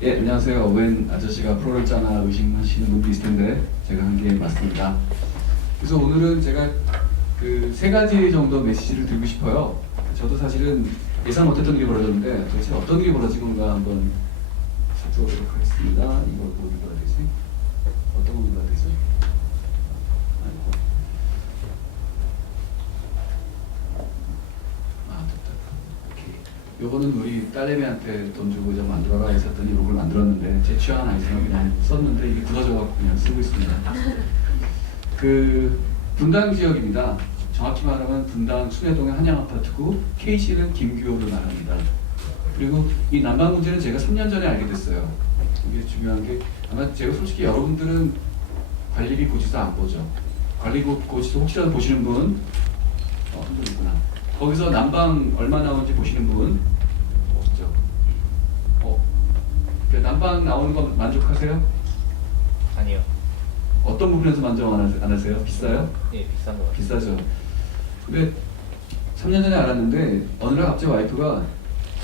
예, 안녕하세요. 웬 아저씨가 프로를 짜나 의심하시는 분도 있을 텐데 제가 한 게 맞습니다. 그래서 오늘은 제가 그 세 가지 정도 메시지를 드리고 싶어요. 저도 사실은 예상 못했던 일이 벌어졌는데 도대체 어떤 일이 벌어진 건가 한번 살펴보도록 하겠습니다. 이거 뭐 읽어야 되지? 어떤 거 읽어야 되지? 아이고. 됐다. 오케이. 요거는 우리 딸내미한테 돈 주고 좀 만들어라 했었더니 요걸 만들었는데 제 취향은 아니지만 그냥 썼는데 이게 굳어져갖고 그냥 쓰고 있습니다. 그 분당 지역입니다. 정확히 말하면 분당 순회동의 한양아파트고 K씨는 김규호로 말합니다. 그리고 이 난방 문제는 제가 3년 전에 알게 됐어요. 이게 중요한 게 아마 제가 솔직히 여러분들은 관리비 고지서 안 보죠. 관리비 고지서 혹시라도 보시는 분 한 분 있구나. 거기서 난방 얼마 나오는지 보시는 분 없죠. 난방 나오는 거 만족하세요? 아니요. 어떤 부분에서 만족 안 하세요? 비싸요? 예, 비싼 거 같아요. 비싸죠. 근데 3년 전에 알았는데 어느 날 갑자기 와이프가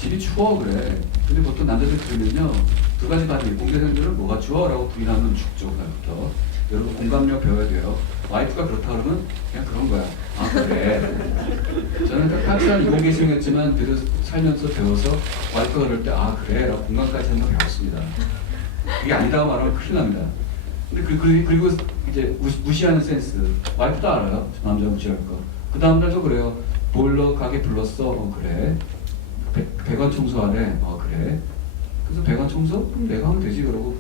집이 추워 그래. 근데 보통 남자들 들으면요 두 가지 반응이에요. 공대생들은 뭐가 추워? 라고 부인하면 죽죠. 그날부터. 여러분 공감력 배워야 돼요. 와이프가 그렇다 그러면 그냥 그런 거야. 아 그래. 저는 까칠한 이공계시했지만 그래도 살면서 배워서 와이프가 그럴 때 아 그래 라고 공감까지 하는 거 배웠습니다. 그게 아니다고 말하면 큰일 납니다. 근데 그리고 이제 무시하는 센스. 와이프도 알아요. 저 남자 무시할 거. 그 다음날도 그래요. 보일러 가게 불렀어. 그래. 100원 청소하래. 그래. 그래서 100원 청소? 내가 하면 되지. 그러고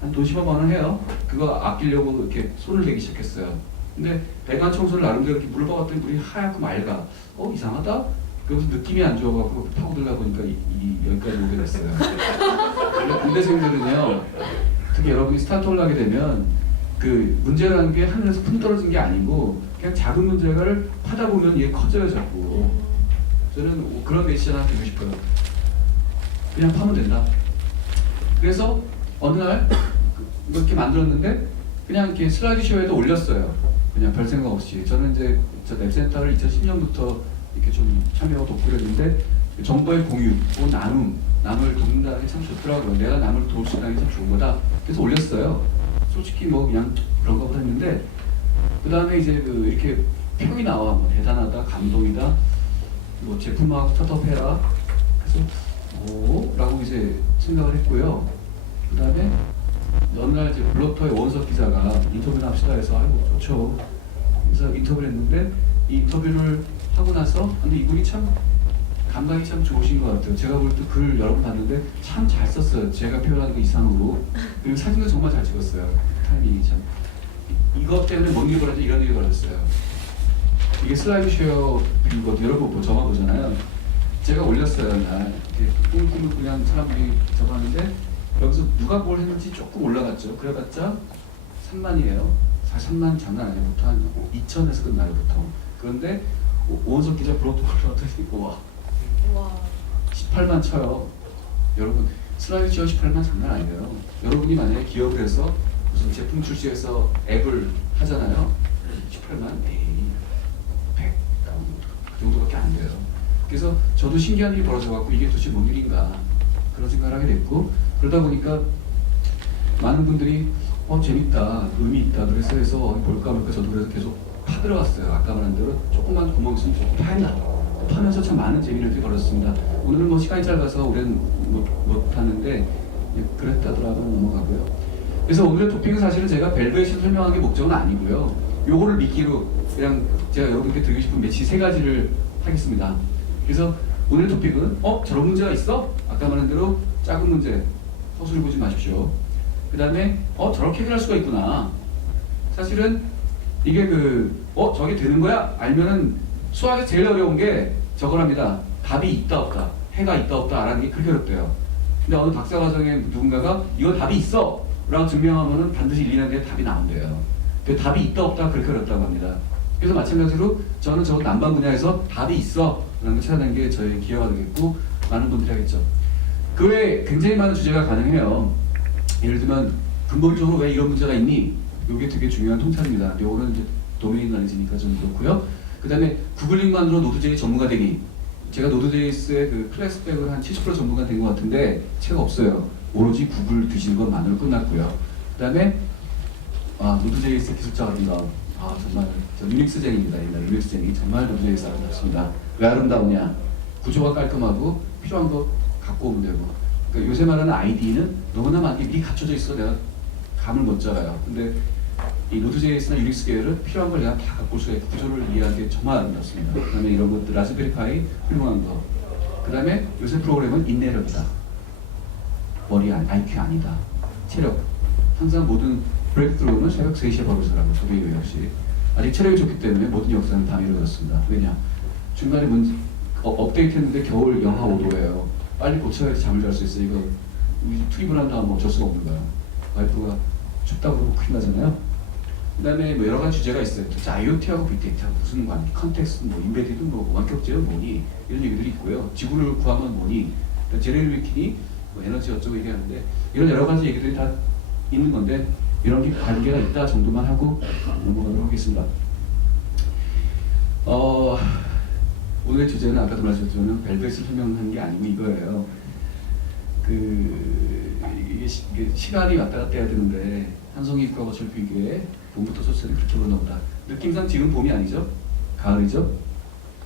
한 돈 10만 원 해요. 그거 아끼려고 이렇게 손을 대기 시작했어요. 근데 100원 청소를 나름대로 이렇게 물을 뽑았더니 물이 하얗고 맑아. 이상하다? 그래서 느낌이 안 좋아가지고 파고들다 보니까 여기까지 오게 됐어요. 공대생들은요, 특히 여러분이 스타트업을 하게 되면 그 문제라는 게 하늘에서 품 떨어진 게 아니고 그냥 작은 문제를 파다 보면 이게 커져요 자꾸. 저는 그런 메시지 하나 드리고 싶어요. 그냥 파면 된다. 그래서 어느 날 이렇게 만들었는데 그냥 이렇게 슬라이드 쇼에도 올렸어요. 그냥 별 생각 없이. 저는 이제 저 랩센터를 2010년부터 이렇게 좀 참여하고 돕고 그랬는데 정보의 공유, 남을 돕는다는 게 참 좋더라고요. 내가 남을 도울 수 있다는 게 참 좋은 거다. 그래서 올렸어요. 솔직히 뭐 그냥 그런 거보다 했는데 그 다음에 이제 이렇게 평이 나와. 뭐 대단하다, 감동이다, 뭐 제품화하고 스타트업 해라. 그래서 라고 이제 생각을 했고요. 그 다음에 어느 날 이제 블로터의 원석 기자가 인터뷰를 합시다 해서 아이고 좋죠. 그래서 인터뷰를 했는데 이 인터뷰를 하고 나서 근데 이분이 참 감각이 참 좋으신 것 같아요. 제가 볼 때 글 여러 번 봤는데 참 잘 썼어요. 제가 표현하는 것 이상으로. 그리고 사진도 정말 잘 찍었어요. 타이밍이 참. 이것 때문에 뭔 일이 벌어졌죠? 이런 일이 벌어졌어요. 이게 슬라이드 쉐어 뷰거든요. 여러분 저만 보잖아요. 제가 올렸어요. 날 이렇게 꿀꿀 그냥 사람들이 저거 하는데 여기서 누가 뭘 했는지 조금 올라갔죠. 그래봤자 3만이에요. 사실 3만 장난 아니에요. 보통 한 2천에서 끝나요 보통. 그런데 오원석 기자 브로토콜을 어떻게 와 18만 쳐요. 여러분 슬라이드 쉐어 18만 장난 아니에요. 여러분이 만약에 기업을 해서 무슨 제품 출시해서 앱을 하잖아요. 18만 에이 100 그 정도밖에 안 돼요. 그래서 저도 신기한 일이 벌어져갖고 이게 도대체 뭔 일인가 그런 생각을 하게 됐고 그러다 보니까 많은 분들이 재밌다, 의미 있다 그래서 볼까 저도 그래서 계속 파들어갔어요. 아까 말한 대로 조금만 구멍 있으면 조금 파인다. 파면서 참 많은 재미를 벌였습니다. 오늘은 뭐 시간이 짧아서 오랜 못 하는데 그랬다더라도 넘어가고요. 그래서 오늘의 토픽은 사실은 제가 벨벳이 설명한 게 목적은 아니고요. 요거를 미끼로 그냥 제가 여러분께 드리고 싶은 메시지 세 가지를 하겠습니다. 그래서 오늘 토픽은 저런 문제가 있어? 아까 말한 대로 작은 문제 허술히 보지 마십시오. 그 다음에 저렇게 해결할 수가 있구나. 사실은 이게 저게 되는 거야? 알면은 수학에서 제일 어려운 게 저거랍니다. 답이 있다 없다, 해가 있다 없다 알아는 게 그렇게 어렵대요. 근데 어느 박사과정에 누군가가 이거 답이 있어! 라고 증명하면은 반드시 1, 2년 뒤에 답이 나온대요. 그 답이 있다 없다 그렇게 어렵다고 합니다. 그래서 마찬가지로 저는 저 난방 분야에서 답이 있어! 라는 걸 찾아내는 게 저희 기여가 되겠고 많은 분들이 하겠죠. 그 외에 굉장히 많은 주제가 가능해요. 예를 들면 근본적으로 왜 이런 문제가 있니? 이게 되게 중요한 통찰입니다. 요거는 이제 도메인 나뉘지니까 좀 그렇고요. 그 다음에 구글링만으로 노드제이 전문가 되기. 제가 노드.js의 그 클래스백을 한 70% 전문가 된 것 같은데 책 없어요. 오로지 구글 뒤지는 것만으로 끝났고요. 그 다음에 노드.js 기술자입니다. 정말 저 유닉스쟁이입니다. 옛날 유닉스쟁이. 정말 노드.js 아름답습니다. 왜 아름다우냐? 구조가 깔끔하고 필요한 거 갖고 오면 되고. 그러니까 요새 말하는 ID는 너무나 많이 미리 갖춰져 있어. 내가 감을 못 잡아요. 근데 이 노드.js나 유닉스 계열은 필요한 걸 내가 다 갖고 올 수가 있고 구조를 이해하는 게 정말 아름답습니다. 그 다음에 이런 것들 라즈베리 파이 훌륭한 거. 그 다음에 요새 프로그램은 인내력이다. IQ 아니다. 체력. 항상 모든 브레이크트루는 새벽 3시에 벌어서라고 소비 이유 없이. 아직 체력이 좋기 때문에 모든 역사는 다 이루어졌습니다. 왜냐? 중간에 업데이트 했는데 겨울 영하 5도예요. 빨리 고쳐야지 잠을 잘 수 있어요. 이거 투입을 한다면 어쩔 수가 없는 거예요. 와이프가 춥다고 그러고 큰일 나잖아요. 그 다음에 뭐 여러 가지 주제가 있어요. 도대체 IoT하고 빅데이터하고 무슨 관계, 컨텍스트, 인베디드, 원격제는 뭐니? 이런 얘기들이 있고요. 지구를 구하면 뭐니? 제레미 위킨이 에너지 어쩌고 얘기하는데 이런 여러 가지 얘기들이 다 있는 건데 이런 게 관계가 있다 정도만 하고 넘어가도록 하겠습니다. 오늘의 주제는 아까도 말씀드렸지만 벨벳을 설명한 게 아니고 이거예요. 이게 시간이 왔다 갔다 해야 되는데 한송이과 거칠 비교에 봄부터 소설이 그렇게 오나 보다. 느낌상 지금 봄이 아니죠? 가을이죠?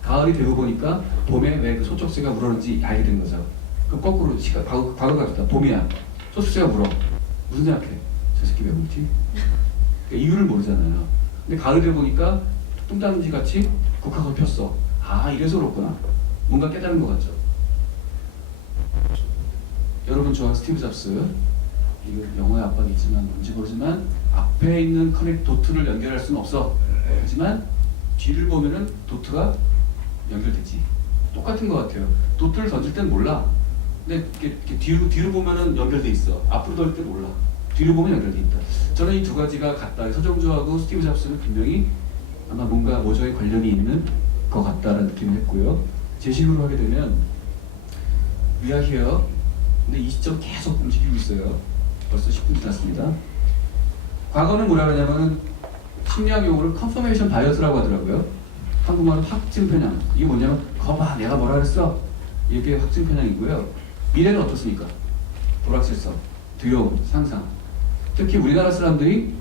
가을이 되고 보니까 봄에 왜 그 소쩍새가 울었는지 알게 된 거죠. 그럼 거꾸로 과거 갑시다. 봄이야. 소쩍새가 울어. 무슨 생각해? 저 새끼 왜 울지? 그러니까 이유를 모르잖아요. 근데 가을이 되고 보니까 뚱딴지 같이 국화가 폈어. 이래서 그렇구나. 뭔가 깨달은 것 같죠? 여러분 좋아하는 스티브 잡스. 이거 영어의 압박이 있지만 뭔지 모르지만 앞에 있는 도트를 연결할 수는 없어. 하지만 뒤를 보면은 도트가 연결되지. 똑같은 것 같아요. 도트를 던질 땐 몰라. 근데 이렇게 뒤로 보면은 연결돼 있어. 앞으로 던질 땐 몰라. 뒤로 보면 연결돼 있다. 저는 이 두 가지가 같다. 서정주하고 스티브 잡스는 분명히 아마 뭔가 모조의 관련이 있는 것 같다라는 느낌을 했고요. 제식으로 하게 되면 We are here. 근데 이 시점 계속 움직이고 있어요. 벌써 10분 지났습니다. 과거는 뭐라 그러냐면은 심리학 용어를 컨퍼메이션 바이어스라고 하더라고요. 한국말은 확증 편향. 이게 뭐냐면 거봐 내가 뭐라 그랬어. 이게 확증 편향이고요. 미래는 어떻습니까? 불확실성, 두려움, 상상. 특히 우리나라 사람들이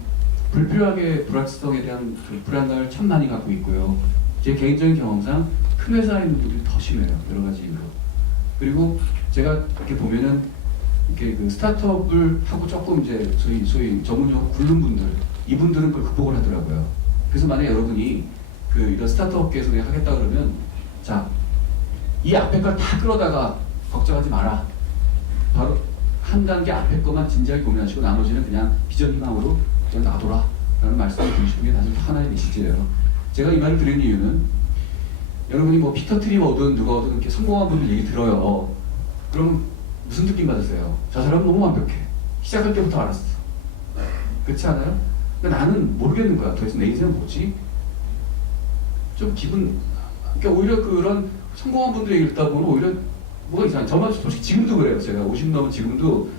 불필요하게 불확실성에 대한 그 불안감을 참 많이 갖고 있고요. 제 개인적인 경험상 큰 회사에 있는 분들이 더 심해요. 여러 가지 이유로. 그리고 제가 이렇게 보면은 이렇게 그 스타트업을 하고 조금 이제 소위 전문용어로 굴른 분들, 이분들은 그걸 극복을 하더라고요. 그래서 만약에 여러분이 이런 스타트업계에서 내가 하겠다 그러면 자, 이 앞에 걸 다 끌어다가 걱정하지 마라. 바로 한 단계 앞에 것만 진지하게 고민하시고 나머지는 그냥 비전 희망으로 그냥 놔둬라 라는 말씀을 드리고 싶은 게 사실 하나의 메시지예요. 제가 이 말을 드리는 이유는 여러분이 뭐 피터 트리 오든 누가 오든 이렇게 성공한 분들 얘기 들어요. 그러면 무슨 느낌 받으세요? 저 사람은 너무 완벽해. 시작할 때부터 알았어. 그렇지 않아요? 근데 나는 모르겠는 거야. 도대체 내 인생은 뭐지? 좀 그러니까 오히려 그런 성공한 분들 얘기 듣다 보면 오히려 뭐가 이상해. 저만 솔직히 지금도 그래요. 제가 50 넘은 지금도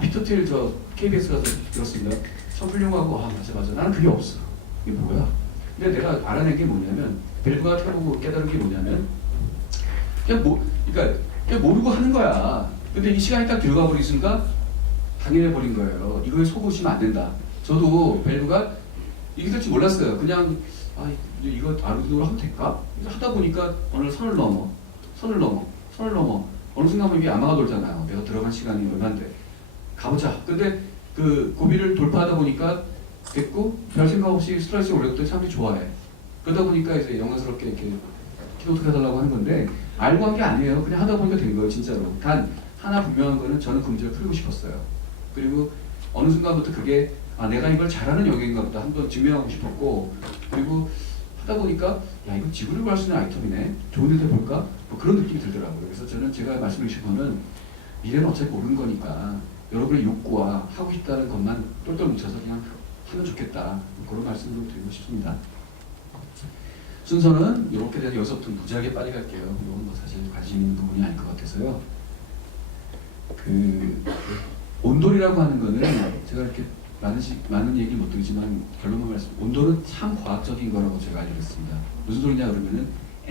피터 트리 저 KBS 가서 들었습니다. 참 훌륭하고 맞아. 나는 그게 없어. 이게 뭐야? 근데 내가 알아낸 게 뭐냐면 벨브가 해보고 깨달은 게 뭐냐면 그러니까 모르고 하는 거야. 근데 이 시간이 딱 들어가 버린 순간 당연해 버린 거예요. 이거에 속으시면 안 된다. 저도 벨브가 이게 될지 몰랐어요. 그냥 이거 아르디노로 하면 될까? 하다 보니까 어느 선을 넘어 어느 순간 보면 이게 야마가 돌잖아요. 내가 들어간 시간이 얼마인데 가보자. 근데 그 고비를 돌파하다 보니까 됐고 별 생각 없이 스트레스 올렸더니 사람들이 좋아해. 그러다 보니까 이제 영광스럽게 이렇게 키노트 해달라고 하는 건데 알고 한 게 아니에요. 그냥 하다 보니까 된 거예요. 진짜로. 단 하나 분명한 거는 저는 그 문제를 풀고 싶었어요. 그리고 어느 순간부터 그게 내가 이걸 잘하는 영역인가 보다 한번 증명하고 싶었고, 그리고 하다 보니까 야 이거 지구를 구할 수 있는 아이템이네. 좋은 데 볼까? 뭐 그런 느낌이 들더라고요. 그래서 저는 제가 말씀드리고 싶은 거는 미래는 어차피 모르는 거니까 여러분의 욕구와 하고 싶다는 것만 똘똘 뭉쳐서 그냥 하면 좋겠다. 그런 말씀을 드리고 싶습니다. 순서는 이렇게 돼서 여기서부터 무지하게 빨리 갈게요. 이건 뭐 사실 관심 있는 부분이 아닐 것 같아서요. 온돌이라고 하는 거는 제가 이렇게 많은 얘기 못 드리지만 결론만 말씀. 온돌은 참 과학적인 거라고 제가 알려졌습니다. 무슨 소리냐 그러면은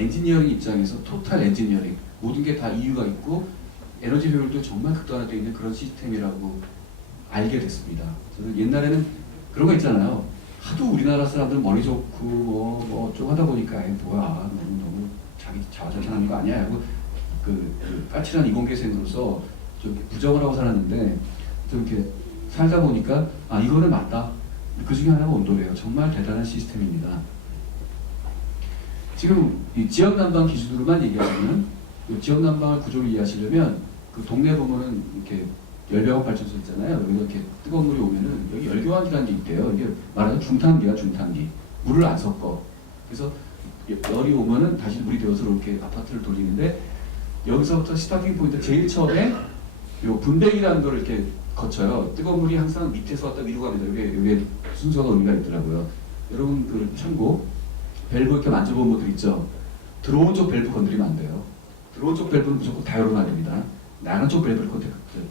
엔지니어링 입장에서 토탈 엔지니어링 모든 게 다 이유가 있고 에너지 효율도 정말 극단화되어 있는 그런 시스템이라고 알게 됐습니다. 저는 옛날에는 그런 거 있잖아요. 하도 우리나라 사람들 머리 좋고 좀 하다 보니까 뭐야 너무 자기 자화자찬하는 거 아니야 하고 그 까칠한 이공계생으로서 좀 부정을 하고 살았는데 좀 이렇게 살다 보니까 아 이거는 맞다. 그 중에 하나가 온도래요. 정말 대단한 시스템입니다. 지금 이 지역 난방 기준으로만 얘기하자면 지역 난방을 구조를 이해하시려면 그 동네 보면은 이렇게 열병합 발전소 있잖아요. 여기 이렇게 뜨거운 물이 오면은 여기 열교환기라는 게 있대요. 이게 말하자면 중탕기야 중탕기. 물을 안 섞어. 그래서 열이 오면은 다시 물이 되어서 이렇게 아파트를 돌리는데 여기서부터 스타팅 포인트 제일 처음에 요 분배기라는 걸 이렇게 거쳐요. 뜨거운 물이 항상 밑에서 왔다 위로 갑니다. 여기에 순서가 의미가 있더라고요. 여러분 그 참고 밸브 이렇게 만져본 분들 있죠. 들어온 쪽 밸브 건드리면 안 돼요. 들어온 쪽 밸브는 무조건 다 열어놔야 됩니다. 나가는 쪽 밸브를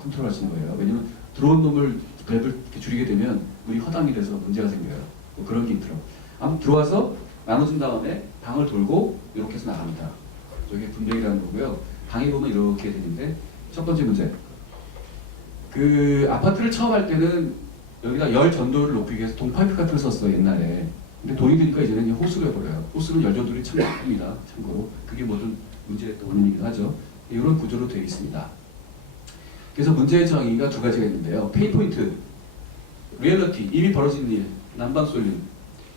컨트롤 하시는 거예요. 왜냐면 들어온 놈을 밸브를 이렇게 줄이게 되면 물이 허당이 돼서 문제가 생겨요. 뭐 그런 게 있더라고요. 아무튼 들어와서 나눠준 다음에 방을 돌고 이렇게 해서 나갑니다. 저게 분배기라는 거고요. 방에 보면 이렇게 되는데 첫 번째 문제. 그 아파트를 처음 할 때는 여기다 열 전도를 높이기 위해서 동파이프 같은 걸 썼어요 옛날에. 근데 돈이 드니까 이제는 호수를 해버려요. 호수는 열 전도율이 참 높습니다. 참고로 그게 모든 문제의 원인이기도 하죠. 이런 구조로 되어 있습니다. 그래서 문제의 정의가 두 가지가 있는데요. 페인포인트, 리얼리티, 이미 벌어진 일, 난방 솔륨.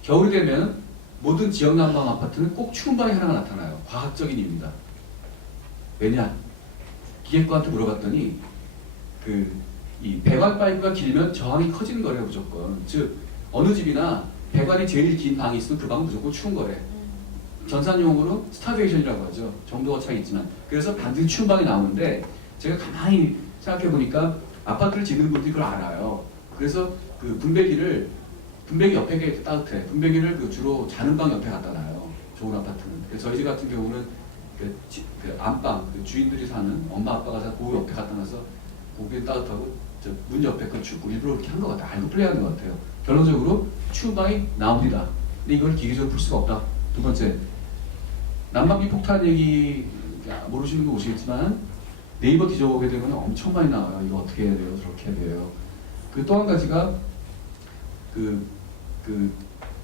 겨울이 되면 모든 지역 난방 아파트는 꼭 추운 방이 하나가 나타나요. 과학적인 이유입니다. 왜냐? 기계과한테 물어봤더니 이 배관 파이프가 길면 저항이 커지는 거래요 무조건. 즉 어느 집이나 배관이 제일 긴 방이 있으면 그 방은 무조건 추운 거래. 전산용어로 스타베이션이라고 하죠. 정도가 차이 있지만. 그래서 반드시 추운 방이 나오는데 제가 가만히 생각해 보니까 아파트를 짓는 분들이 그걸 알아요. 그래서 그 분배기 옆에 게 따뜻해. 분배기를 주로 자는 방 옆에 갖다 놔요. 좋은 아파트는. 그래서 저희 집 같은 경우는 그 안방, 주인들이 사는 엄마 아빠가 사는 그 옆에 갖다 놔서 거기에 따뜻하고 문 옆에 그 춥고 일부러 그렇게 한 것 같아요. 알고 플레이하는 것 같아요. 결론적으로 추운 방이 나옵니다. 근데 이걸 기계적으로 풀 수가 없다. 두 번째, 난방비 폭탄 얘기 모르시는 거 오시겠지만 네이버 뒤져보게 되면 엄청 많이 나와요. 이거 어떻게 해야 돼요? 저렇게 해야 돼요. 그 또 한 가지가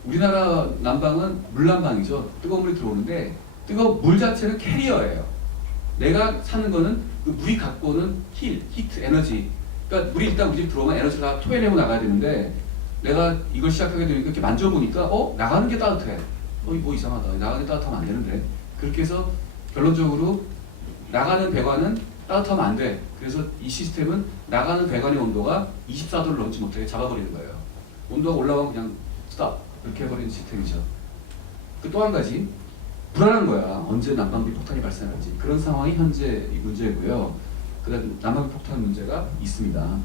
우리나라 난방은 물난방이죠. 뜨거운 물이 들어오는데 뜨거운 물 자체는 캐리어예요. 내가 사는 거는 그 물이 갖고 오는 히트, 에너지. 그러니까 물이 일단 우리 집 들어오면 에너지를 다 토해내고 나가야 되는데 내가 이걸 시작하게 되니까 이렇게 만져보니까 나가는 게 따뜻해. 뭐 이상하다. 나가는 게 따뜻하면 안 되는데. 그렇게 해서 결론적으로 나가는 배관은 따뜻하면 안 돼. 그래서 이 시스템은 나가는 배관의 온도가 24도를 넘지 못하게 잡아버리는 거예요. 온도가 올라가면 그냥 스탑. 이렇게 해버리는 시스템이죠. 그 또 한 가지. 불안한 거야. 언제 난방비 폭탄이 발생할지. 그런 상황이 현재 이 문제고요. 그다음 난방비 폭탄 문제가 있습니다.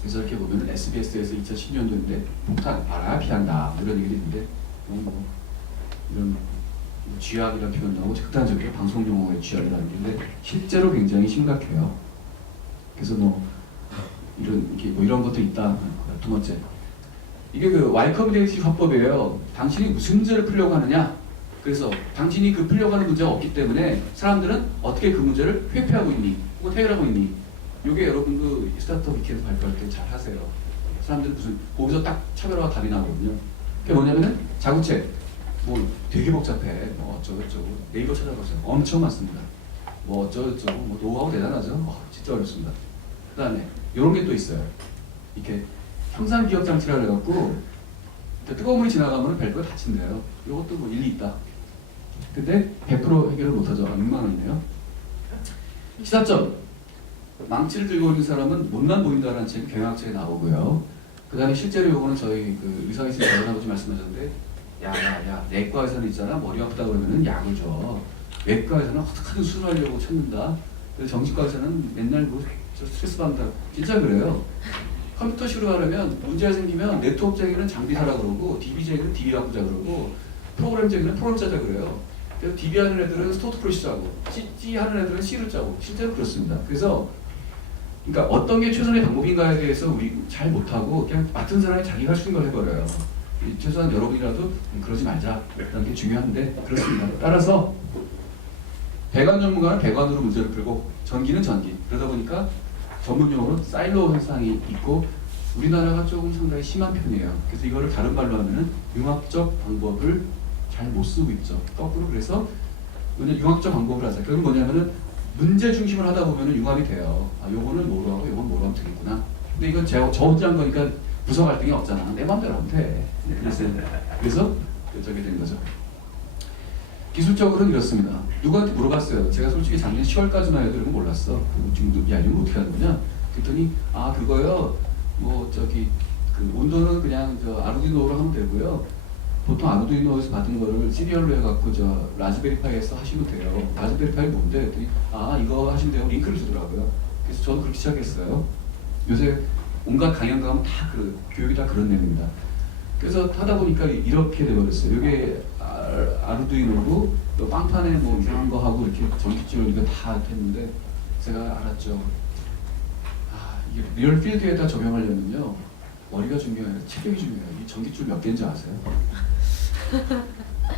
그래서 이렇게 보면 SBS에서 2010년도인데 폭탄 알아야 피한다 이런 얘기도 있는데 이런 쥐약이라는 표현 나오고 극단적으로 방송 용어의 쥐약이라는 건데 실제로 굉장히 심각해요. 그래서 이런 것도 있다. 두 번째, 이게 그 Y 커뮤니티 화법이에요. 당신이 무슨 문제를 풀려고 하느냐. 그래서 당신이 그 풀려고 하는 문제가 없기 때문에 사람들은 어떻게 그 문제를 회피하고 있니? 혹은 해결하고 있니? 이게 여러분도 스타트업 위키에서 발표할 때 잘 하세요. 사람들은 거기서 딱 차별화가 답이 나오거든요. 그게 뭐냐면은 자구책. 되게 복잡해. 어쩌고저쩌고. 네이버 찾아보세요. 엄청 많습니다. 어쩌고저쩌고. 노하우 대단하죠. 진짜 어렵습니다. 그 다음에 이런 게 또 있어요. 이렇게 형상기억 장치라 해갖고 뜨거운 물이 지나가면 밸브가 닫힌대요. 이것도 일리 있다. 근데 100% 해결을 못하죠. 6만 원이네요. 시사점. 망치를 들고 있는 사람은 못난 보인다라는 책이 경영학책에 나오고요. 그 다음에 실제로 요거는 저희 의사이신 전화아버지 말씀하셨는데 야, 내과에서는 있잖아. 머리 아프다 그러면은 약을 줘. 외과에서는 어떻게든 수술하려고 찾는다. 그래서 정신과에서는 맨날 스트레스 받는다. 진짜 그래요. 컴퓨터식으로 하려면 문제가 생기면 네트워크쟁이는 장비 사라 그러고 DB쟁이는 DB 바꾸자 그러고 프로그램쟁이는 프로그램 짜자 그래요. 그래서 DB 하는 애들은 스토트 프로시 짜고 C 하는 애들은 C를 짜고 실제로 그렇습니다. 그러니까 어떤 게 최선의 방법인가에 대해서 우리 잘 못하고 그냥 맡은 사람이 자기가 할 수 있는 걸 해버려요. 최소한 여러분이라도 그러지 말자. 그런 게 중요한데 그렇습니다. 따라서 배관 전문가는 배관으로 문제를 풀고 전기는 전기. 그러다 보니까 전문 용어로 사일로 현상이 있고 우리나라가 조금 상당히 심한 편이에요. 그래서 이거를 다른 말로 하면은 융합적 방법을 잘 못 쓰고 있죠. 거꾸로 그래서 융합적 방법을 하자. 그건 뭐냐면은 문제 중심을 하다 보면은 융합이 돼요. 아, 요거는 뭐로 하고 요건 뭐로 하면 되겠구나. 근데 이건 저 혼자 한 거니까 부서 갈등이 없잖아. 내 마음대로 하면 돼. 그래서 저게 된 거죠. 기술적으로는 이렇습니다. 누구한테 물어봤어요. 제가 솔직히 작년 10월까지만 해도 이런 거 몰랐어. 지금 야 이거 어떻게 하는 거냐? 그랬더니 아 그거요. 뭐 저기 그 온도는 그냥 저 아르두이노로 하면 되고요. 보통 아르두이노에서 받은 거를 시리얼로 해갖고 저 라즈베리파이에서 하시면 돼요. 라즈베리파이 뭔데? 그랬더니 아 이거 하시면 돼요. 링크를 주더라고요. 그래서 저도 그렇게 시작했어요. 요새 온갖 강연 가면 다 그 교육이 다 그런 내용입니다. 그래서 하다 보니까 이렇게 돼버렸어요. 이게 아르두이노고 또 빵판에 뭐 이상한 거 하고 이렇게 전기줄 이거 다 했는데 제가 알았죠. 아 이게 리얼 필드에다 적용하려면요 머리가 중요해요. 체력이 중요해요. 이 전기줄 몇 개인지 아세요?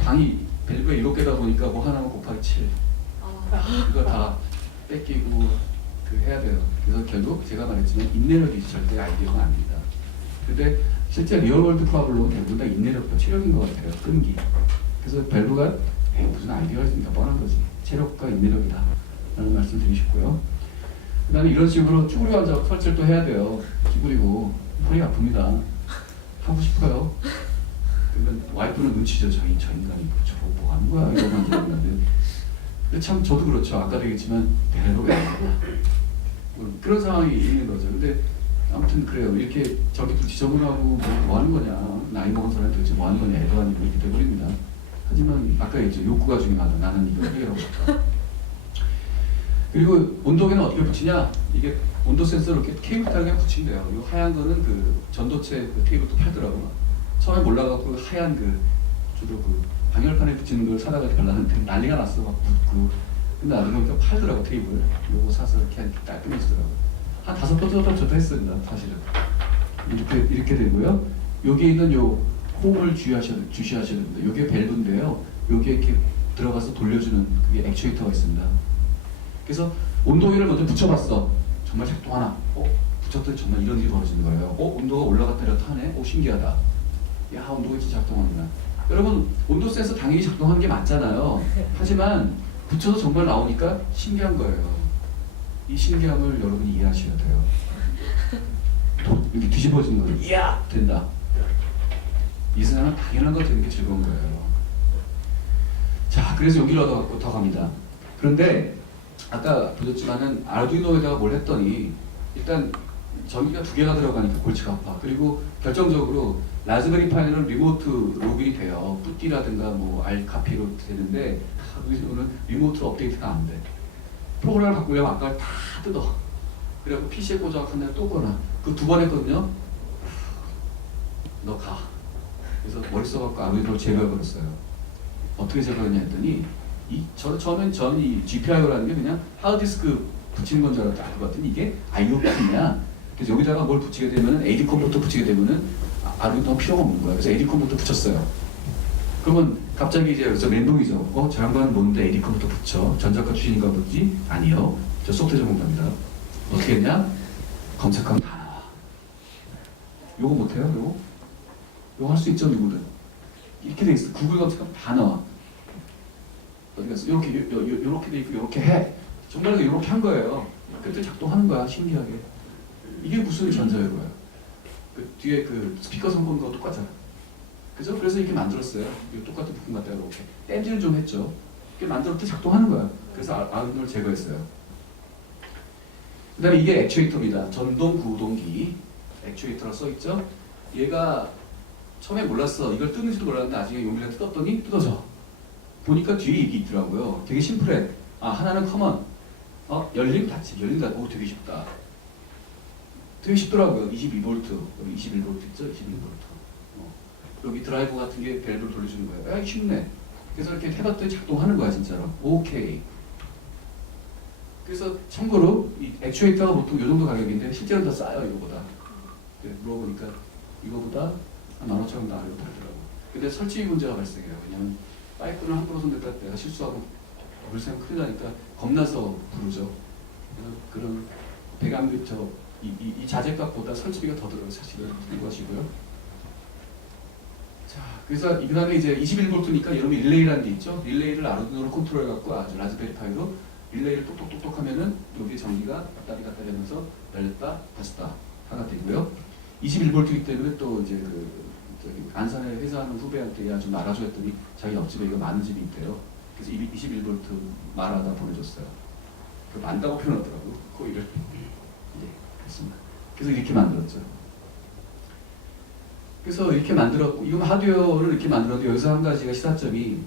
방이 밸브가 7개다 보니까 뭐 하나만 곱하기 7 이거 다 뺏기고 그 해야 돼요. 그래서 결국 제가 말했지만 인내력이 절대 아이디어가 아닙니다. 근데 실제 리얼월드 프로블럼은 대부분 다 인내력과 체력인 것 같아요. 끈기. 그래서 밸브가 무슨 아이디어가 있으니까 뻔한 거지. 체력과 인내력이다 라는 말씀 드리고 싶고요. 그 다음에 이런 식으로 쭈그려 앉아 설치를 또 해야 돼요. 쭈그리고 허리 아픕니다. 하고 싶어요. 그러면 와이프는 눈치죠. 저 인간이 저거 뭐 하는 거야 이러면 되는데 근데 참 저도 그렇죠. 아까도 얘기했지만 배로 왜 안 되나 그런 상황이 있는 거죠. 근데 아무튼 그래요. 이렇게 저기도 지저분하고 뭐 하는 거냐 나이 먹은 사람이 도대체 뭐 하는 거냐 애도 아니고 이렇게 돼버립니다. 하지만 아까 얘기했죠. 욕구가 중요하다. 나는 이걸 해결하고 싶다. 그리고 온도계는 어떻게 붙이냐? 이게 온도 센서를 이렇게 케이블 타게 붙이면 돼요. 이 하얀 거는 그 전도체 그 케이블도 팔더라고. 처음에 몰라갖고 하얀 그 주로 그 방열판에 붙이는 걸 사다가 달라는데 난리가 났어. 막 붙고. 근데 나중에 보니까 팔더라고 테이블. 요거 사서 이렇게 깔끔해지더라고. 한 5번 저도 했습니다. 사실은. 이렇게 되고요. 여기에 있는 요 홈을 주시하셔야 됩니다. 요게 밸브인데요. 요게 이렇게 들어가서 돌려주는 그게 액추에이터가 있습니다. 그래서 온도계를 먼저 붙여봤어. 정말 작동하나? 붙였더니 정말 이런 일이 벌어지는 거예요. 온도가 올라갔다 내렸다 하네? 신기하다. 야, 온도가 진짜 작동하는구나. 여러분, 온도 센서 당연히 작동하는 게 맞잖아요. 하지만 붙여서 정말 나오니까 신기한 거예요. 이 신기함을 여러분이 이해하셔야 돼요. 이렇게 뒤집어지는 거예요. 이야! 된다. 이 세상은 당연한 거 되는 게 즐거운 거예요. 자, 그래서 여기로 더 갑니다. 그런데 아까 보셨지만은 아르두이노에다가 뭘 했더니 일단 전기가 2개가 들어가니까 골치가 아파. 그리고 결정적으로 라즈베리 파이는 리모트 로그인이 돼요. 뿌띠라든가 뭐 알카피로 되는데 아르두이노는 리모트로 업데이트가 안 돼. 프로그램을 바꾸려면 아까 다 뜯어. 그래갖고 PC에 꽂아서 한 달에 또 꺼놔. 그 2번 했거든요. 너 가. 그래서 머리 써갖고 아르두이노를 제거해버렸어요. 어떻게 제거했냐 했더니 처음엔 이 GPIO라는 게 그냥 하드디스크 붙이는 건 줄 알았다. 그랬더니 이게 IoT냐. 그래서 여기다가 뭘 붙이게 되면은 AD 컨버터 붙이게 되면은 아르두이노 필요가 없는 거야. 그래서 AD 컨버터 붙였어요. 그러면 갑자기 이제 그래서 멘붕이죠. 저 양반은 뭔데 AD 컨버터 붙여? 전자과 출신인가 보지? 아니요. 저 소프트웨어 전문가입니다. 어떻게 했냐? 검색하면 다 나와. 요거 못해요? 요거 할 수 있죠, 누구든. 이렇게 돼 있어. 구글 검색하면 다 나와. 어디 갔어? 이렇게 돼 있고 이렇게 해. 정말 이렇게 한 거예요. 그때 작동하는 거야. 신기하게. 이게 무슨 전자회로야? 그 뒤에 그 스피커 선본과 똑같잖아. 그죠? 그래서 이렇게 만들었어요. 이 똑같은 부품 갖다가 이렇게 땜질을 좀 했죠. 이렇게 만들었더니 작동하는 거야. 그래서 아르두이노를 제거했어요. 그 다음에 이게 액추에이터입니다. 전동 구동기 액추에이터라 써있죠. 얘가 처음에 몰랐어. 이걸 뜨는지도 몰랐는데 나중에 용기를 뜯었더니 뜯어져. 보니까 뒤에 이게 있더라고요. 되게 심플해. 하나는 커먼. 열림 닫힘. 열림 닫힘. 되게 쉽다. 되게 쉽더라고요. 22V. 여기 21V 있죠? 21V. 여기 드라이브 같은 게 밸브를 돌려주는 거예요. 쉽네. 그래서 이렇게 해봤더니 작동하는 거야, 진짜로. 오케이. 그래서 참고로 이 액추에이터가 보통 이 정도 가격인데 실제로 더 싸요, 이거보다. 물어보니까 이거보다 한 15,000원 더 아래로 팔더라고. 근데 설치 문제가 발생해요. 왜냐면 파이프를 함부로 손댔다 내가 실수하고 물샘 큰일 나니까 겁나서 부르죠. 그런 배관급 이 자재값보다 설치비가 더 들어요. 사실은 참고하시고요. 자, 그래서 그 다음에 이제 21V니까 여러분 릴레이라는 게 있죠. 릴레이를 아르두이노로 컨트롤해갖고 아주 라즈베리 파이로 릴레이를 똑똑똑똑 하면은 여기 전기가 왔다리 갔다리 하면서 열렸다 닫았다 하나 되고요. 21V이기 때문에 또 이제 저기 안산에 회사하는 후배한테 야 좀 말아줘 했더니 자기 옆집에 이거 많은 집이 있대요. 그래서 21V 말아다 보내줬어요. 그 만다고 표현하더라고 코일을. 네, 그렇습니다. 그래서 이렇게 만들었죠. 그래서 이렇게 만들었고, 이건 하드웨어를 이렇게 만들었는데 여기서 한 가지가 시사점이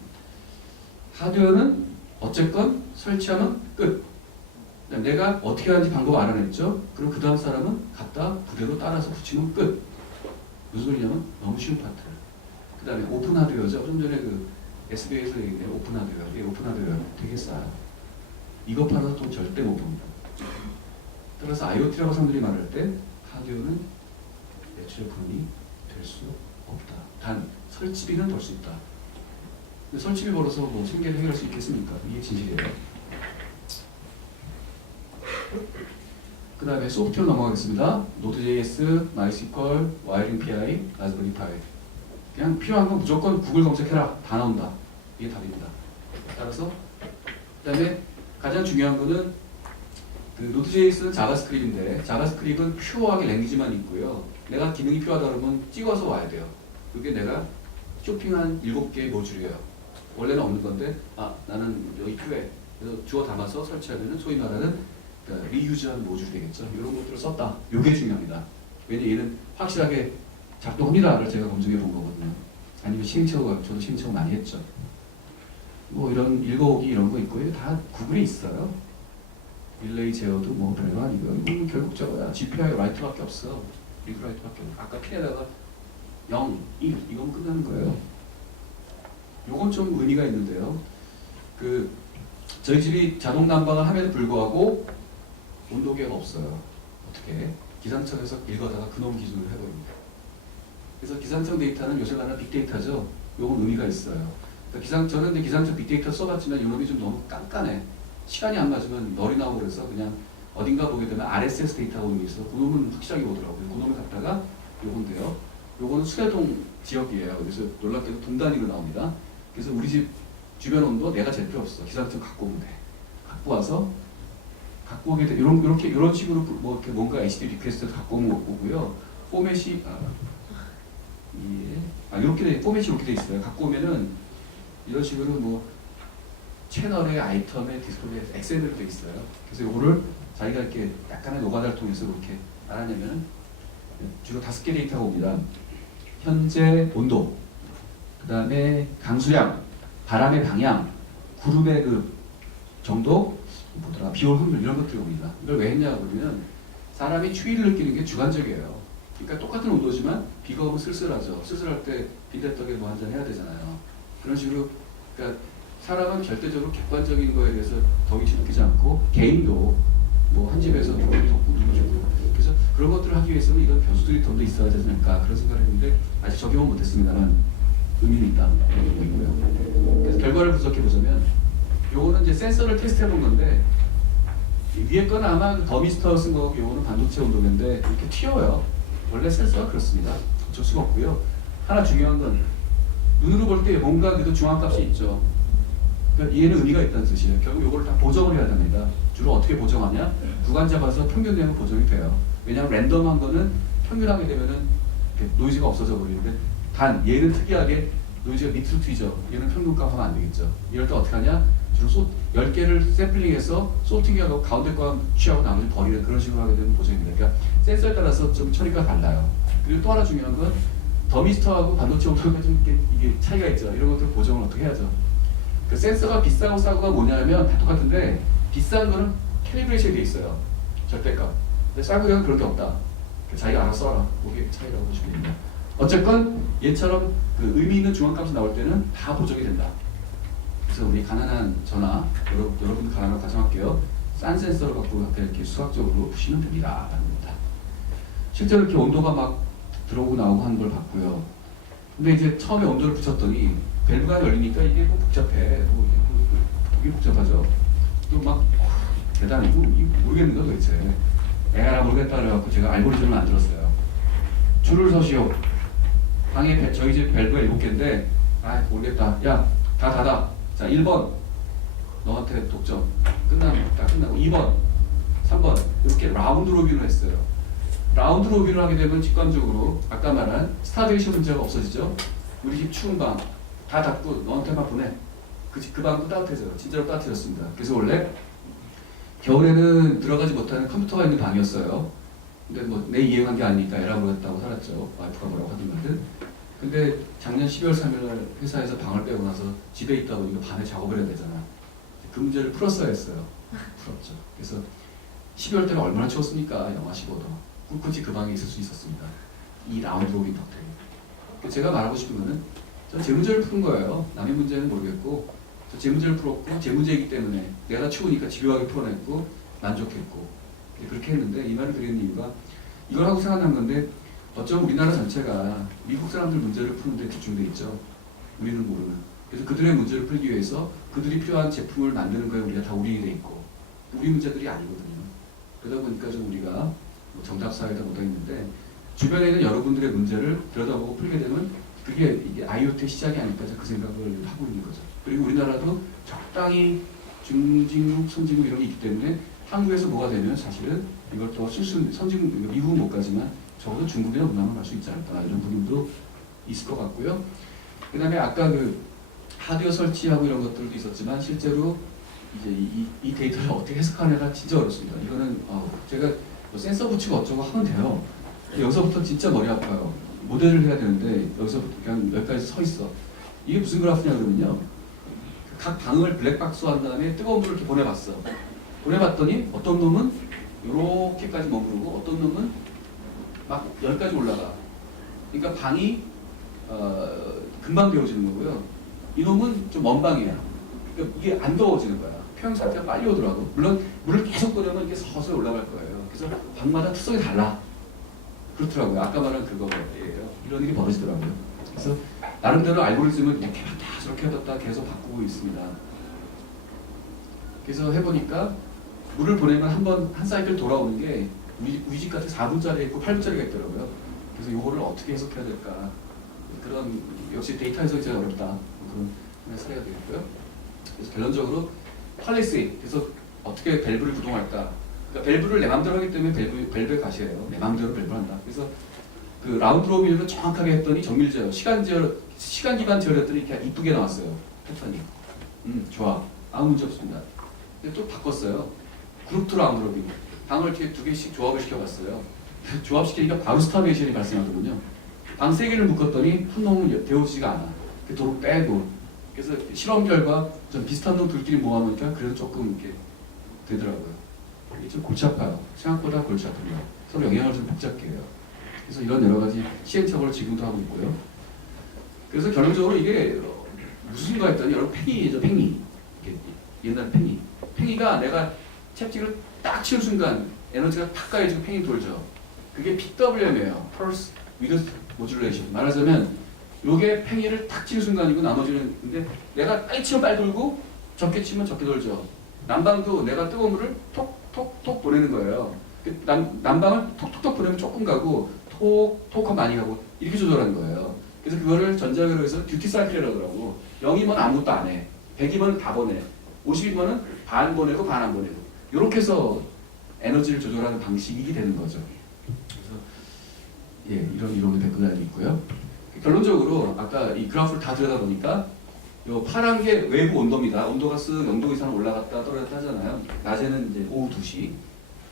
하드웨어는 어쨌건 설치하면 끝. 내가 어떻게 하는지 방법 알아냈죠. 그럼 그 다음 사람은 갖다 그대로 따라서 붙이면 끝. 무슨 소리냐면 너무 쉬운 파트. 그 다음에 오픈 하드웨어죠. 좀 전에 그 SBA에서 얘기한 오픈 하드웨어. 이 오픈 하드웨어 되게 싸요. 이거 팔아서 돈 절대 못 봅니다. 따라서 IoT라고 사람들이 말할 때 하드웨어는 매출의 근원이 될 수 없다. 단 설치비는 벌 수 있다. 근데 설치비 벌어서 뭐 생계를 해결할 수 있겠습니까? 이게 진실이에요. 그 다음에 소프트웨어 넘어가겠습니다. Node.js, MySQL, 와이링 API, 라즈베리 파이. 그냥 필요한 건 무조건 구글 검색해라. 다 나온다. 이게 답입니다. 따라서 그 다음에 가장 중요한 거는 그 Node.js는 자바스크립트인데 자바스크립트는 퓨어하게 랭귀지만 있고요. 내가 기능이 필요하다 그러면 찍어서 와야 돼요. 그게 내가 쇼핑한 7개의 모듈이에요. 원래는 없는 건데 나는 여기 필요해. 그래서 주워 담아서 설치하면 소위 말하는 그러니까 리유즈한 모듈이 되겠죠. 이런 것들을 썼다. 이게 중요합니다. 왜냐면 얘는 확실하게 작동합니다를 제가 검증해 본 거거든요. 아니면 저도 시행착오 많이 했죠. 뭐 이런 읽어오기 이런 거 있고요. 다 구글에 있어요. 릴레이 제어도 뭐 별거 아니고요. 이건 결국 저거야. GPI 라이트밖에 없어. 리드 라이트밖에 없어. 아까 핀에다가 0, 1 이건 끝나는 거예요. 요건 좀 의미가 있는데요. 저희 집이 자동 난방을 함에도 불구하고 온도계가 없어요. 어떻게? 기상청에서 읽어다가 그놈 기준을 해버립니다. 그래서 기상청 데이터는 요새 말하는 빅데이터죠. 요건 의미가 있어요. 그러니까 저는 근데 기상청 빅데이터 써봤지만 요놈이 좀 너무 깐깐해. 시간이 안 맞으면 널이 나오고 그래서 그냥 어딘가 보게 되면 RSS 데이터가 오는 게 있어서 그놈은 확실하게 오더라고요. 그놈을 갖다가 요건데요. 요거는 수해동 지역이에요. 그래서 놀랍게도 동 단위로 나옵니다. 그래서 우리 집 주변 온도 내가 잴 필요 없어. 기상청 갖고 오면 돼. 갖고 와서 갖고 오게 돼. 이런 식으로 뭐 이렇게 뭔가 HTTP 리퀘스트 갖고 오면 오고요. 포맷이 포맷이 이렇게 돼 있어요. 갖고 오면은 이런 식으로 뭐 채널의 아이템의 디스플레이 엑셀로 돼 있어요. 그래서 이거를 자기가 이렇게 약간의 노가다를 통해서 이렇게 알아내면 주로 5개 데이터가 옵니다. 현재 온도, 그 다음에 강수량, 바람의 방향, 구름의 그 정도, 비올 확률 이런 것들이 옵니다. 이걸 왜 했냐고 그러면 사람이 추위를 느끼는 게 주관적이에요. 그러니까 똑같은 온도지만 비가 오면 쓸쓸하죠. 쓸쓸할 때 빈대떡에 뭐 한잔 해야 되잖아요. 그런 식으로 그러니까 사람은 절대적으로 객관적인 거에 대해서 덕이 느끼지 않고 개인도 뭐 한 집에서 누구를 덮고 누구주고 그래서 그런 것들을 하기 위해서는 이런 변수들이 더 있어야 되지 않을까 그런 생각을 했는데 아직 적용은 못했습니다만 의미는 있다 보이고요. 그래서 결과를 분석해 보자면 요거는 이제 센서를 테스트해 본 건데 위에 거는 아마 더미스터 쓴 거고 요거는 반도체 온도계인데 이렇게 튀어요. 원래 센서가 그렇습니다. 어쩔 수가 없고요. 하나 중요한 건 눈으로 볼 때 뭔가 그래도 중앙값이 있죠. 그러니까 얘는 의미가 있다는 뜻이에요. 결국 요거를 다 보정을 해야 됩니다. 주로 어떻게 보정하냐? 구간 잡아서 평균 되면 보정이 돼요. 왜냐하면 랜덤한 거는 평균하게 되면은 노이즈가 없어져 버리는데 단 얘는 특이하게 노이즈가 밑으로 튀죠. 얘는 평균값 하면 안 되겠죠. 이럴 때 어떻게 하냐? 주로 10개를 샘플링해서 소팅하고 가운데 거 취하고 나머지 버리는 그런 식으로 하게 되면 보정입니다. 그러니까 센서에 따라서 좀 처리가 달라요. 그리고 또 하나 중요한 건 더미스터하고 반도체 온도가 좀 이게 차이가 있죠. 이런 것들 보정을 어떻게 해야죠. 그 센서가 비싸고 싸고가 뭐냐면 다 똑같은데 비싼 거는 캘리브레이션이 돼 있어요. 절대값. 근데 싸고 이건 그런 게 없다. 자기가 알아서 써라. 그게 차이라고 보시면 됩니다. 어쨌건 얘처럼 그 의미 있는 중앙값이 나올 때는 다 보정이 된다. 그래서 우리 가난한 저나 여러분 가난한 가정할게요. 싼 센서를 갖고 이렇게 수학적으로 푸시면 됩니다. 실제로 이렇게 온도가 막 들어오고 나오고 하는 걸 봤고요. 근데 이제 처음에 온도를 붙였더니 밸브가 열리니까 이게 뭐 복잡해. 되게 복잡하죠. 또 막 대단하고 모르겠는 거 도대체. 에라 모르겠다 그래갖고 제가 알고리즘을 만들었어요. 줄을 서시오. 방에 저희 집 밸브가 7개인데 아 모르겠다. 야 다 닫아. 자 1번 너한테 독점 끝나고 2번 3번 이렇게 라운드 로빈을 했어요. 라운드 로빈을 하게 되면 직관적으로 아까 말한 스타데이션 문제가 없어지죠. 우리 집 추운 방 다 닫고 너한테만 보내. 그 방도 따뜻해져요. 진짜로 따뜻해졌습니다. 그래서 원래 겨울에는 들어가지 못하는 컴퓨터가 있는 방이었어요. 근데 뭐 내 이해한 게 아니니까 에라 모르겠다고 살았죠. 와이프가 뭐라고 하든 말든. 근데 작년 12월 3일 회사에서 방을 빼고 나서 집에 있다 보니까 밤에 작업을 해야 되잖아. 그 문제를 풀었어야 했어요. 풀었죠. 그래서 12월 때는 얼마나 추웠습니까? 영하 15도. 꿋꿋이 그 방에 있을 수 있었습니다. 이 라운드 로빈 덕분에. 제가 말하고 싶은 거는 저 제 문제를 푸는 거예요. 남의 문제는 모르겠고 저 제 문제를 풀었고 제 문제이기 때문에 내가 추우니까 집요하게 풀어냈고 만족했고 그렇게 했는데 이 말을 드리는 이유가 이걸 하고 생각난 건데 어쩌면 우리나라 전체가 미국 사람들 문제를 푸는 데 집중돼 있죠. 우리는 모르는. 그래서 그들의 문제를 풀기 위해서 그들이 필요한 제품을 만드는 거에 우리가 다 우린이 돼 있고 우리 문제들이 아니거든요. 그러다 보니까 좀 우리가 뭐 정답 사회다 못하 있는데 주변에 있는 여러분들의 문제를 들여다보고 풀게 되면 그게 이게 IoT의 시작이 아닐까 그 생각을 하고 있는 거죠. 그리고 우리나라도 적당히 중진국, 선진국 이런 게 있기 때문에 한국에서 뭐가 되면 사실은 이걸 또 선진국, 미국은 못 가지만 적어도 중국이나 문화만 갈 수 있지 않을까 이런 부분도 있을 것 같고요. 그 다음에 아까 그 하드웨어 설치하고 이런 것들도 있었지만 실제로 이제 이 데이터를 어떻게 해석하느냐가 진짜 어렵습니다. 이거는 제가 뭐 센서 붙이고 어쩌고 하면 돼요. 여기서부터 진짜 머리 아파요. 모델을 해야 되는데 여기서부터 그냥 여기까지 서 있어. 이게 무슨 그래프냐 그러면요. 각 방을 블랙박스 한 다음에 뜨거운 물을 이렇게 보내봤어. 보내봤더니 어떤 놈은 이렇게까지 머무르고 어떤 놈은 막 여기까지 올라가. 그러니까 방이 금방 데워지는 거고요. 이놈은 좀 먼 방이야. 그러니까 이게 안 더워지는 거야. 평형 상태가 빨리 오더라고. 물론 물을 계속 끓여면 이게 서서히 올라갈 거예요. 그래서 방마다 특성이 달라. 그렇더라고요. 아까 말한 그거예요. 이런 일이 벌어지더라고요. 그래서 나름대로 알고리즘을 이렇게 해봤다 저렇게 해봤다 계속 바꾸고 있습니다. 그래서 해보니까 물을 보내면 한 사이클 돌아오는 게 우리 집 같은 4분짜리 있고 8분짜리가 있더라고요. 그래서 이거를 어떻게 해석해야 될까. 그런 역시 데이터 해석이 제일 어렵다. 그런 사례가 되겠고요. 그래서 결론적으로 펄리시 그래서 어떻게 밸브를 구동할까. 그러니까 밸브를 내 마음대로 하기 때문에 밸브의 가시예요. 내 마음대로 밸브를 한다. 그래서 그 라운드 로빈을 정확하게 했더니 정밀 제어, 시간 기반 제어를 했더니 이렇게 이쁘게 나왔어요. 패턴이. 좋아. 아무 문제 없습니다. 근데 또 바꿨어요. 그룹 투 라운드 로빈. 방을 이렇게 2개씩 조합을 시켜봤어요. 조합시키니까 바로 스타베이션이 발생하더군요. 방 3개를 묶었더니 한 놈은 데워지지가 않아. 도로 빼고. 그래서 실험 결과 좀 비슷한 놈 둘끼리 모아놓으니까 그래도 조금 이렇게 되더라고요. 이게 좀 골치 아파요. 생각보다 골치 아픕니다. 서로 영향을 좀 복잡게 해요. 그래서 이런 여러 가지 시행착오를 지금도 하고 있고요. 그래서 결론적으로 이게 무슨가 했더니 여러분 팽이죠, 팽이. 옛날 팽이. 팽이가 내가 채찍을 딱 치는 순간 에너지가 탁 가해지고 팽이 돌죠. 그게 PWM이에요. Pulse Width Modulation. 말하자면 요게 팽이를 탁 치는 순간이고 나머지는 근데 내가 빨리 치면 빨리 돌고 적게 치면 적게 돌죠. 난방도 내가 뜨거운 물을 톡톡톡 보내는 거예요. 난방을 톡톡톡 보내면 조금 가고 톡톡 많이 가고 이렇게 조절하는 거예요. 그래서 그거를 전자기로 해서 듀티 사이클이라고 하더라고. 0이면 아무것도 안 해. 100이면 다 보내. 50이면 반 보내고 반 안 보내고. 이렇게 해서 에너지를 조절하는 방식이 되는 거죠. 그래서 예, 이런 이론이 백근알이 있고요. 결론적으로 아까 이 그래프를 다 들여다보니까 요 파란 게 외부 온도입니다. 온도가 쓱 0도 이상 올라갔다 떨어졌다 하잖아요. 낮에는 이제 오후 2시.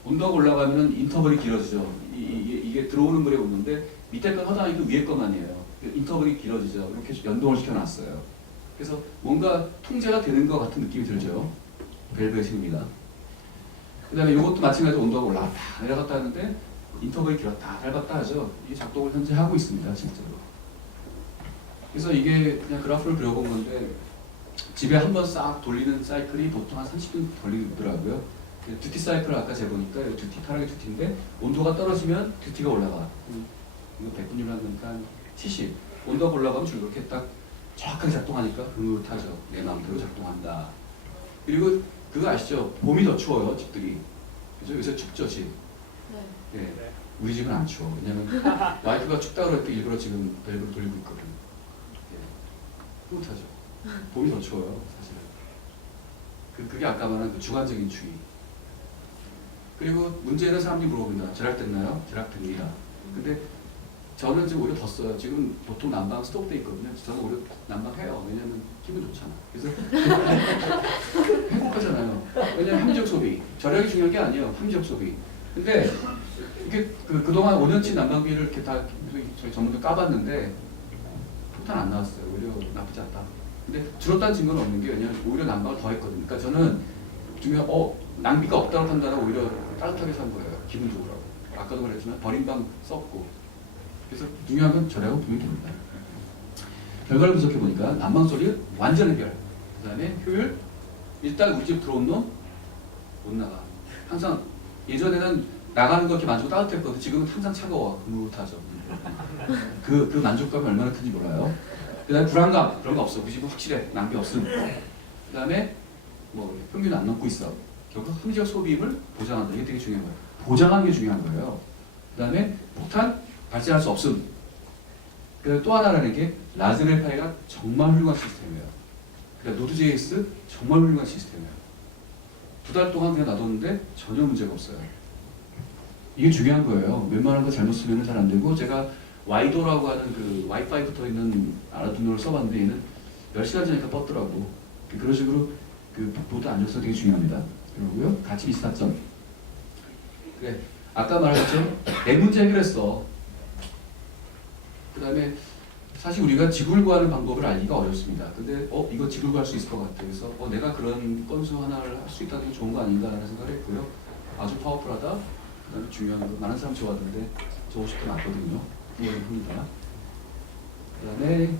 온도가 올라가면은 인터벌이 길어지죠. 이게 들어오는 물의 온도인데 밑에 건 하다 보니까 위에 것만이에요. 인터벌이 길어지죠. 이렇게 연동을 시켜놨어요. 그래서 뭔가 통제가 되는 것 같은 느낌이 들죠. 밸브의 식입니다. 그 다음에 이것도 마찬가지로 온도가 올라갔다 내려갔다 하는데 인터벌이 길었다 짧았다 하죠. 이게 작동을 현재 하고 있습니다. 실제로. 그래서 이게 그냥 그래프를 그려본 건데 집에 한번 싹 돌리는 사이클이 보통 한 30분 걸리더라고요. 듀티 사이클을 아까 재보니까 듀티 타락의 듀티인데 온도가 떨어지면 듀티가 올라가. 이거 100분율 하니까 한 70. 온도가 올라가면 즐겁게 딱 정확하게 작동하니까 흐뭇하죠. 내 마음대로 작동한다. 그리고 그거 아시죠? 봄이 더 추워요, 집들이. 그죠? 요새 춥죠, 집. 네. 예. 우리 집은 안 추워. 왜냐면 와이프가 춥다고 그랬고 일부러 지금 밸브를 돌리고 있거든. 예. 뿌듯하죠. 봄이 더 추워요, 사실은. 그게 아까 말한 그 주관적인 추위. 그리고 문제는 사람들이 물어봅니다. 절약됐나요? 절약됩니다. 근데 저는 지금 오히려 더 써요. 지금 보통 난방 스톱돼 있거든요. 저는 오히려 난방해요. 왜냐면 기분 좋잖아. 그래서 행복하잖아요. 왜냐면 합리적 소비. 절약이 중요한 게 아니에요. 합리적 소비. 근데 이렇게 그동안 5년치 난방비를 이렇게 다 저희 전문가 까봤는데 폭탄 안 나왔어요. 오히려 나쁘지 않다. 근데 줄었다는 증거는 없는 게 왜냐면 오히려 난방을 더 했거든요. 그러니까 저는 중요한 낭비가 없다고 판단하고 오히려 따뜻하게 산 거예요. 기분적으로. 아까도 말했지만 버린 방 썼고. 그래서 중요한 건 절약은 분명히 됩니다. 결과를 분석해 보니까 난방 소리 완전 해결. 그 다음에 효율. 일단 우리 집 들어온 놈 못 나가. 항상 예전에는 나가는 거 이렇게 만지고 따뜻했거든. 지금은 항상 차가워. 흐뭇하죠. 그 만족감이 얼마나 큰지 몰라요. 그 다음에 불안감 그런 거 없어. 우리 집은 확실해. 낭비 없음. 그 다음에 뭐 평균 안 넘고 있어. 결국 합리적 소비임을 보장한다. 이게 되게 중요한 거예요. 보장하는 게 중요한 거예요. 그 다음에 폭탄 발생할 수 없음. 또 하나라는 게 라즈베리 파이가 정말 훌륭한 시스템이에요. 그러니까 노드.js 정말 훌륭한 시스템이에요. 2달 동안 그냥 놔뒀는데 전혀 문제가 없어요. 이게 중요한 거예요. 웬만한 거 잘못 쓰면 잘 안 되고 제가 와이도라고 하는 그 와이파이 붙어 있는 아르두이노를 써봤는데 얘는 10시간 전에 뻗더라고. 그런 식으로 그 노드 안정성 되게 중요합니다. 그리고요 가치 비슷하점. 그래 아까 말했죠. 내 문제 해결했어. 그 다음에 사실 우리가 지구를 구하는 방법을 알기가 어렵습니다. 근데 이거 지구를 구할 수 있을 것 같아. 그래서 내가 그런 건수 하나를 할 수 있다는 게 좋은 거 아닌가라는 생각을 했고요. 아주 파워풀하다. 그 다음에 중요한 거 많은 사람 좋아하던데 저 50도 맞거든요. 합니다. 그 다음에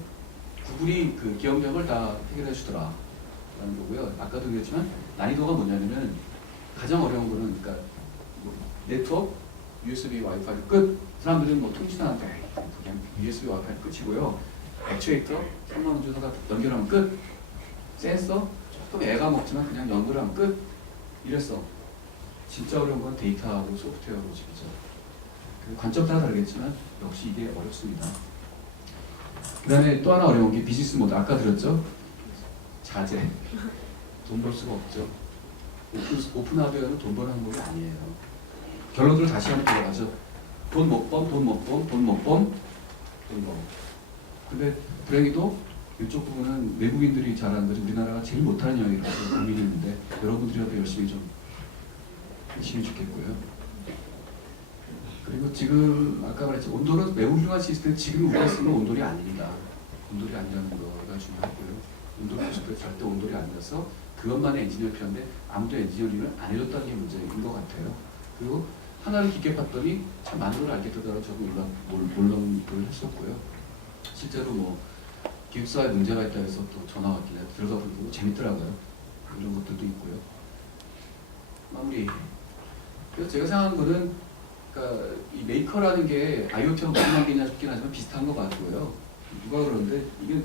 구글이 그 기억력을 다 해결해 주더라 라는 거고요. 아까도 얘기했지만 난이도가 뭐냐면은 가장 어려운 거는 그러니까 뭐 네트워크, USB, 와이파이 끝. 사람들은 뭐 통신하는데 그냥 USB, 와이파이 끝이고요. 액추에이터 3만 원 주다가 연결하면 끝. 센서 조금 애가 먹지만 그냥 연결하면 끝. 이랬어. 진짜 어려운 건 데이터하고 소프트웨어 로직이죠. 관점 따라 다르겠지만 역시 이게 어렵습니다. 그 다음에 또 하나 어려운 게 비즈니스 모드. 아까 들었죠? 자재. 돈 벌 수가 없죠. 오픈 하드웨어는 돈 버는 항목이 아니에요. 결론으로 다시 한번 들어가죠. 돈 못 범, 돈 못 범, 돈 못 범, 돈 범. 근데 불행히도 이쪽 부분은 외국인들이 잘하는 거지 우리나라가 제일 못하는 영역이라서 고민이 있는데 여러분들이라도 열심히 좋겠고요. 그리고 지금 아까 말했죠. 온돌은 매우 훌륭한 시스템 지금 우리가 쓰는 온돌이 아닙니다. 온돌이 아니라는 거가 중요하고요. 온돌 표시도 절대 온돌이 아니라서 그것만의 엔지니어 필요한데 아무도 엔지니어링을 안 해줬다는 게 문제인 것 같아요. 그리고 하나를 깊게 봤더니 참 많은 걸 알게 되더라고 저도 몰랐을 했었고요. 실제로 뭐 기획사에 문제가 있다 해서 또 전화 왔길래 들어가 보고 재밌더라고요. 이런 것들도 있고요. 마무리. 그래서 제가 생각하는 거는 그러니까 이 메이커라는 게 IoT가 무슨 관계냐 싶긴 하지만 비슷한 것 같고요. 누가 그러는데 이게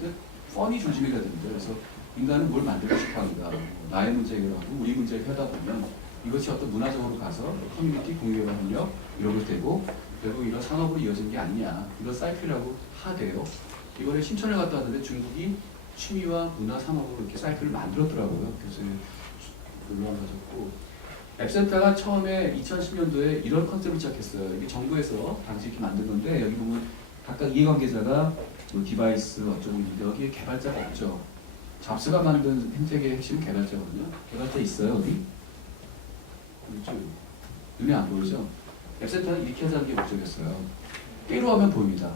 뻔히 줄지미가 됩니다. 그래서 인간은 뭘 만들고 싶어 합니다. 나의 문제 해결하고 우리 문제 해결하다 보면 이것이 어떤 문화적으로 가서 커뮤니티 공유와 협력 이런 것 되고 결국 이런 산업으로 이어진 게 아니냐. 이거 사이클이라고 하대요. 이번에 신천을 갔다 왔는데 중국이 취미와 문화 산업으로 이렇게 사이클을 만들었더라고요. 그래서 놀러 가졌고 앱센터가 처음에 2010년도에 이런 컨셉을 시작했어요. 이게 정부에서 당시 이렇게 만든 건데 여기 보면 각각 이해관계자가 뭐 디바이스 어쩌고 있는데 여기에 개발자가 없죠. 잡스가 만든 햄텍의 핵심 개발자거든요. 개발자 있어요 어디? 그렇죠. 눈에 안 보이죠? 앱센터는 이렇게 하자는 게 목적이었어요. 깨로 하면 보입니다.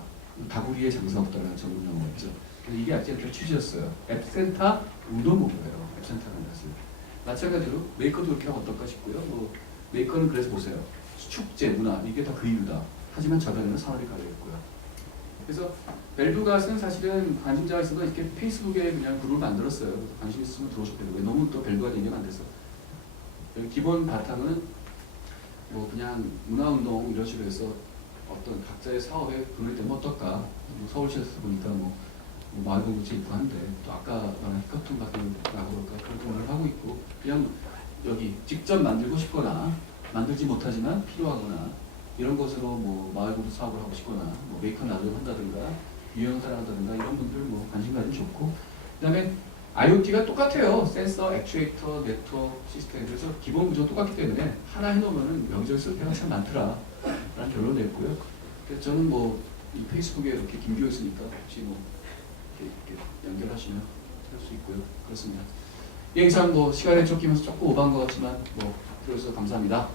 다구리에 장사 없다는 전문 용어였죠. 그래서 이게 앱센터의 취지였어요. 앱센터 운동모고예요. 앱센터라는 것을. 마찬가지로 메이커도 그렇게 하면 어떨까 싶고요. 뭐 메이커는 그래서 보세요. 축제, 문화 이게 다 그 이유다. 하지만 저변에는 산업이 가려있고요. 그래서 벨브갓은 사실은 관심자가 있어서 이렇게 페이스북에 그냥 그룹을 만들었어요. 그래서 관심 있으면 들어오셔도 되고 너무 또 벨브갓 얘기가 안 돼서 기본 바탕은 뭐 그냥 문화운동 이런 식으로 해서 어떤 각자의 사업에 분할이 되면 어떨까. 뭐 서울시에서 보니까 뭐 뭐 마을 공동체 있고 한데 또 아까 말한 해커톤 같은 거라고 그럴까 그런 동원을 하고 있고 그냥 여기 직접 만들고 싶거나 만들지 못하지만 필요하거나 이런 것으로 뭐 마을 공동 사업을 하고 싶거나 뭐 메이커 나눔을 한다든가 유형사를 한다든가 이런 분들 뭐 관심 가지면 좋고 그다음에 IoT가 똑같아요. 센서, 액추에이터, 네트워크, 시스템 그래서 기본 구조 똑같기 때문에 하나 해놓으면 여기저기 쓸 때가 참 많더라 라는 결론을 냈고요. 그래서 저는 뭐 이 페이스북에 이렇게 김기호 있으니까 혹시 뭐 이렇게 연결하시면 할 수 있고요. 그렇습니다. 이 행사 뭐 시간에 쫓기면서 조금 오버한 것 같지만 뭐 들어주셔서 감사합니다.